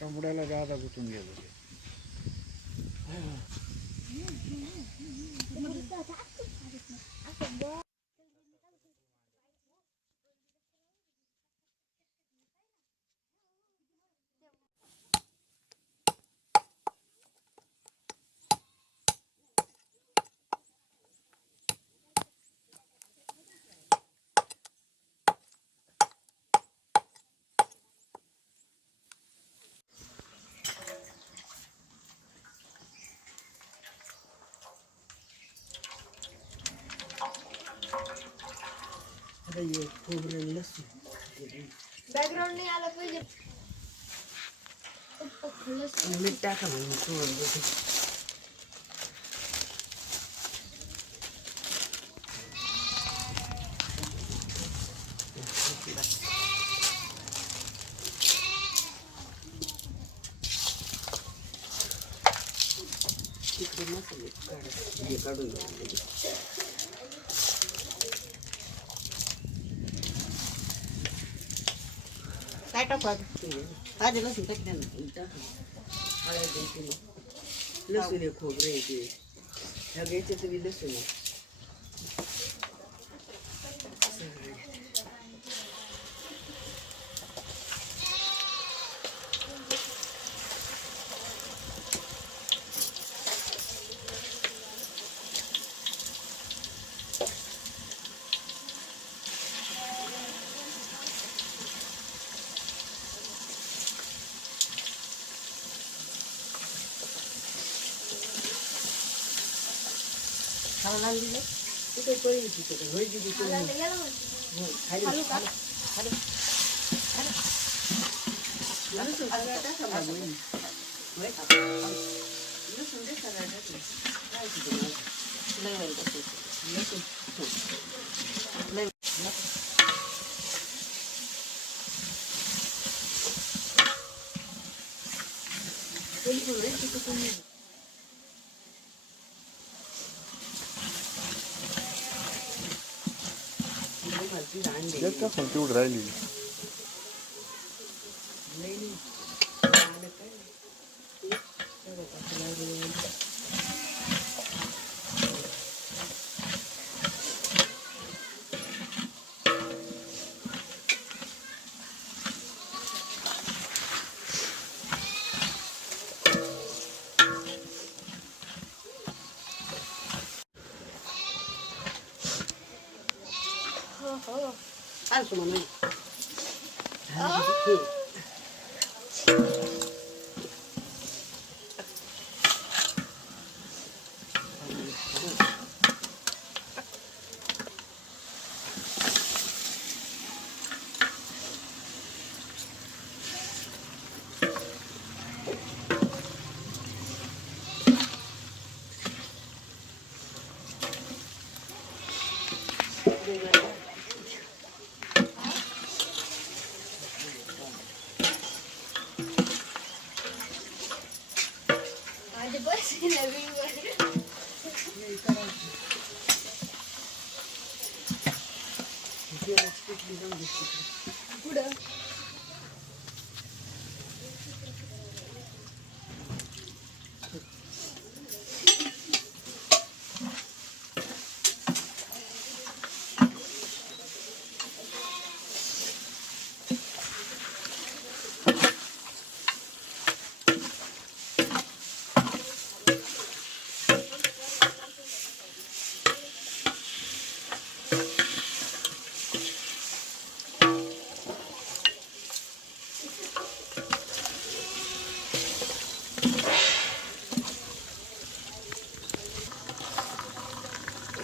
चमड्याला जादा गुतून गेलो ते. बॅकग्राऊंड नाही आला पाहिजे. मीठ टाका म्हणून तिकडे मसाले काढून काय टाकू आधी लसूण टाकले ना हळद लसूण आहे खोबरं आहे ते ह्या घ्यायचे तुम्ही लसूण आहे खाली दिलं तू काही पळी तिथे होय दिली खाली खाली खाली लसूण सगळ्या टाका मग होय लसूण दे सगळ्या टाकले काय तिथे लय वेळ लसूण लय कोणी कोणी तिथे कोणी का फलती उड राहिली alzo mamãe.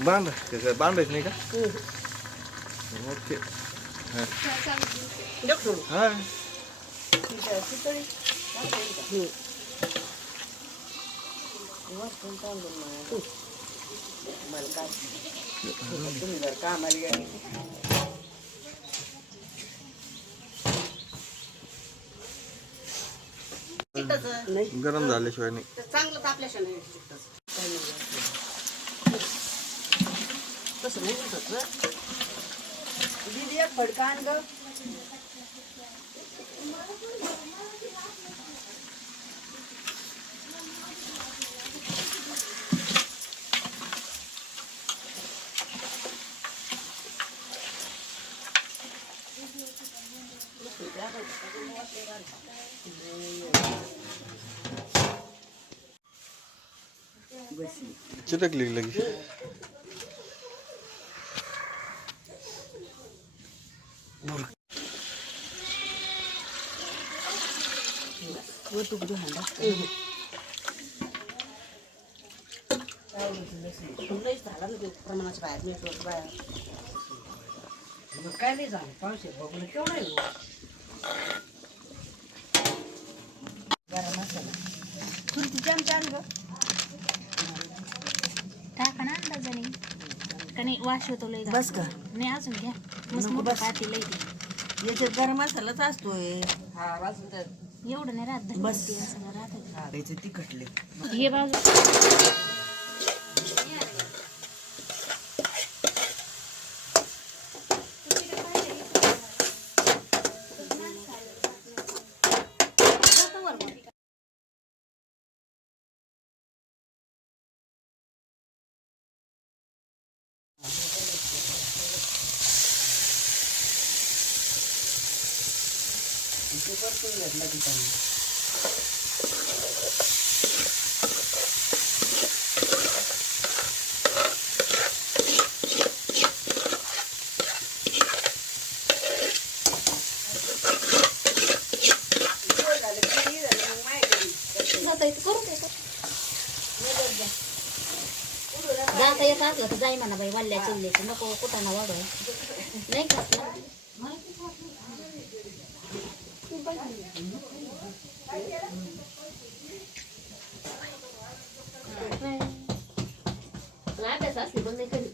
बांध बांधायचं नाही का ओके हा गरम झाल्याशिवाय नाही चांगलं तापल्याशिवाय नाही तसं नाही होतं दीदी एक फडका आण ग चिटकली लगी प्रमाणाच्या बाहेर नेटवर्क बाहेर काय नाही झालं पाऊस बघून केवढा आहे गरम मसाला तुमची चमचा आण ग टाका ना अंदाजाने का नाही वास होतो लय बस का नाही अजून घ्या मस्त मोठं पाती लय ती याच्यात गरम मसालाच असतोय हा वाजून तर एवढं नाही राहत धने बस. ते सगळं राहत हा त्याचे तिखटले हे बाजू ते परतून घेतला ठिकाणी जाता येत असलं तर जाई म्हणा बाई वाल्ल्या चिल्ल्याची नको कुठाना वाढव नाही का अभ्यास असले पण नाही कधी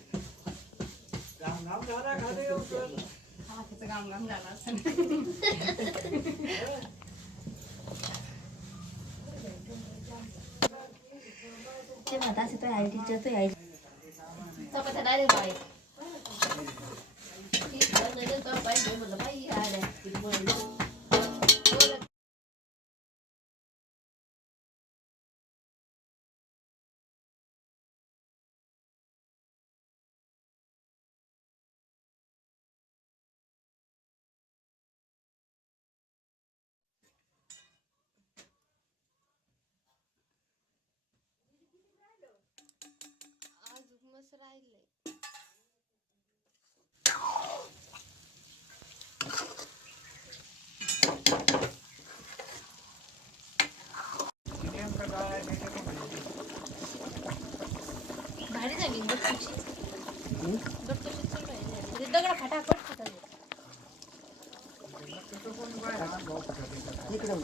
ते म्हणत असे तो आई टीचर तो आई चपात्या डायरेक्ट बाई म्हणलं बाई आल्या मस्त राहिले भारी झाली गटकशी दगड फटाफट खातात इकडं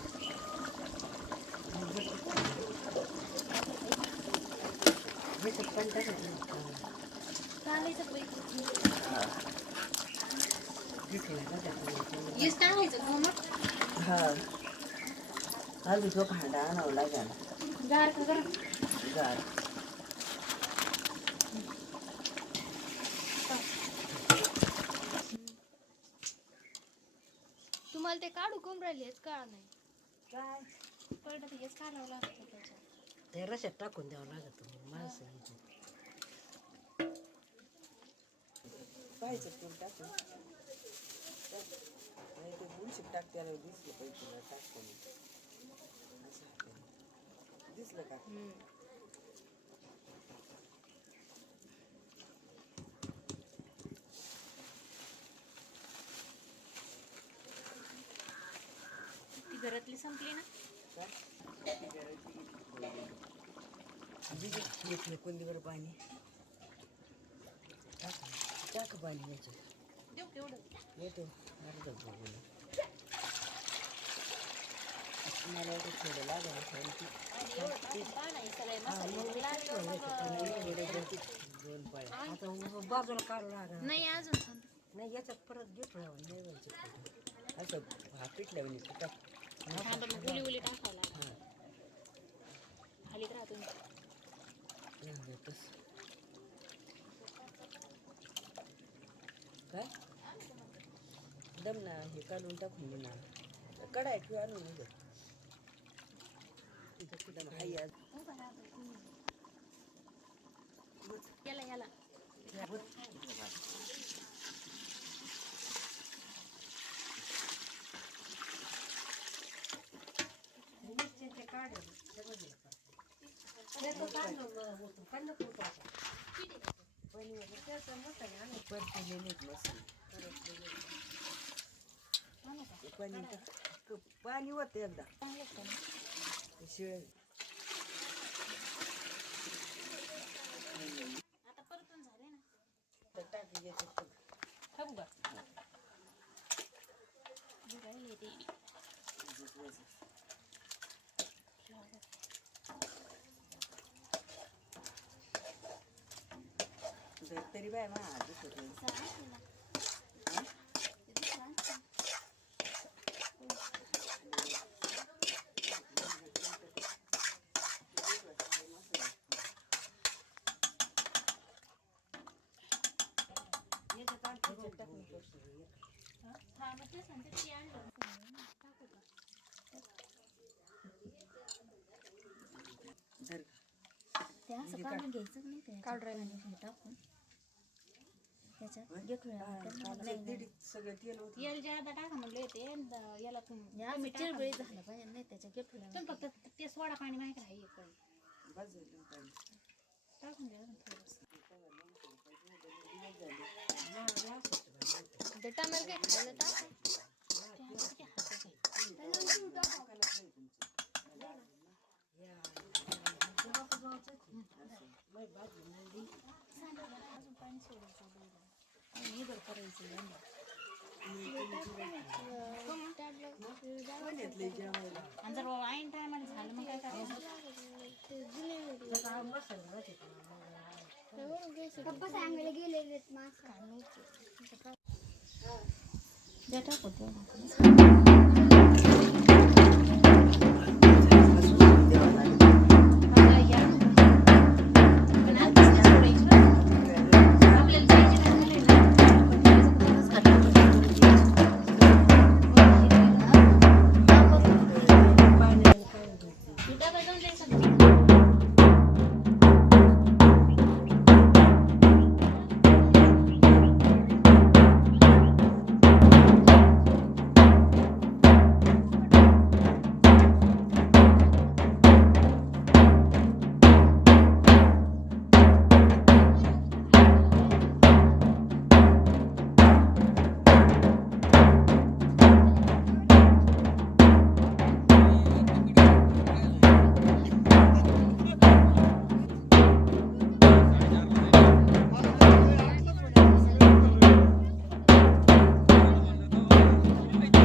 चालायचं येस टाकायचं मग हा अजून तो भांडा आणावं लागेल गार का गरम गार तुम्हाला ते काढू कोण राहिले हेच कळा नाही काय पडलं हेच काढावं लागतं त्याच्यात ते रश्यात टाकून द्यावं लागत माणसं पाहिजे तूर टाकून आणि ते बुलशीत टाकत्याला दिसलं पाहिजे तुला टाकताना असं दिसलं का ती घरातली संपली ना घेतलं कोंदीवर पाणी टाक पाणी याच्यात देऊ केवढं येतो अर्धा बघून मला वाटतं थोडं लागलं दोन पाळ्या आता बाजूला काढून लागला नाही अजून नाही याच्यात परत घेतो असं हा पिटल्यावर टाक उली उली टाकायला खाली राहतो काय दम ना हे काढून टाकून दे ना कढाई ठेवा आणून दे याला याला पाणी होत एकदा शिळ आता परतून झाले ना. टाकी घेते थांबू का? राहिले ते. तरी बाय मा दुखत ते असं काढून घ्यायचं नाही ते टाकून त्याच्यात सगळं तेल होत तेल जादा टाका म्हणले ते याला तुम्ही चिरबळी झालं पाहिजे नाही त्याच्या तुम्ही फक्त ते सोडा पाणी माहिती आहे टाकून द्या थोडंसं ते टमाटर काय खायला टाका अजून पाणी सोडायचं आणि बरं करायचं आणि जर ऐन टायमाला झालं मग काय करायचं टाकतो